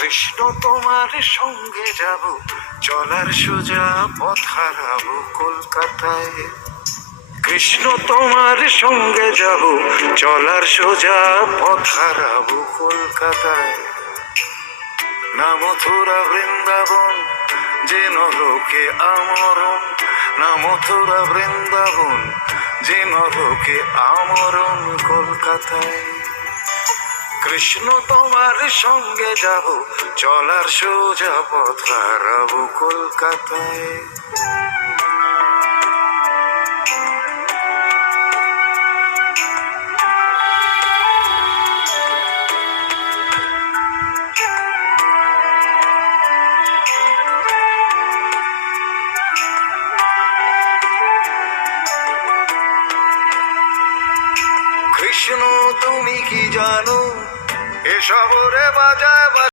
কৃষ্ণ তোমার সঙ্গে যাব, চলার সোজা পথ হারাবো কলকাতায়। কৃষ্ণ তোমার সঙ্গে যাব, চলার সোজা পথ হারাবো কলকাতায়। না মথুরা বৃন্দাবন যে নরকে আমরণ, না মথুরা বৃন্দাবন যে নরকে আমরণ কলকাতায়। কৃষ্ণ তোমার সঙ্গে যাব, চলার সোজা পথ হারাবো কলকাতায়। কৃষ্ণ তুমি কি জানো, এ শহরে বাজার